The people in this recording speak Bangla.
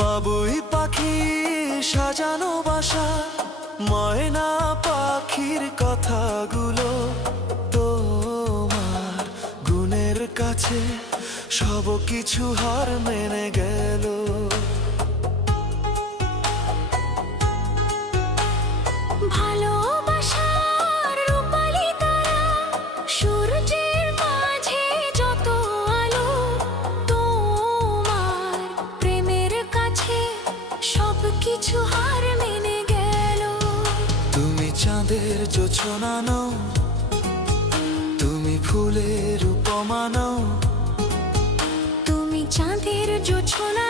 বাবুই পাখি সাজানো বাসা, ময়না পাখির কথাগুলো তোমার গুণের কাছে সব কিছু হার মেনে গেল। ভালোবাসার রূপালি তারা, সূর্যের মাঝে যত আলো, তোমার প্রেমের কাছে সব কিছু হার মেনে গেল। তুমি চাঁদের জোছনা নও, তুমি ফুলের উপমা নও, তুমি চাঁদের জোছনা।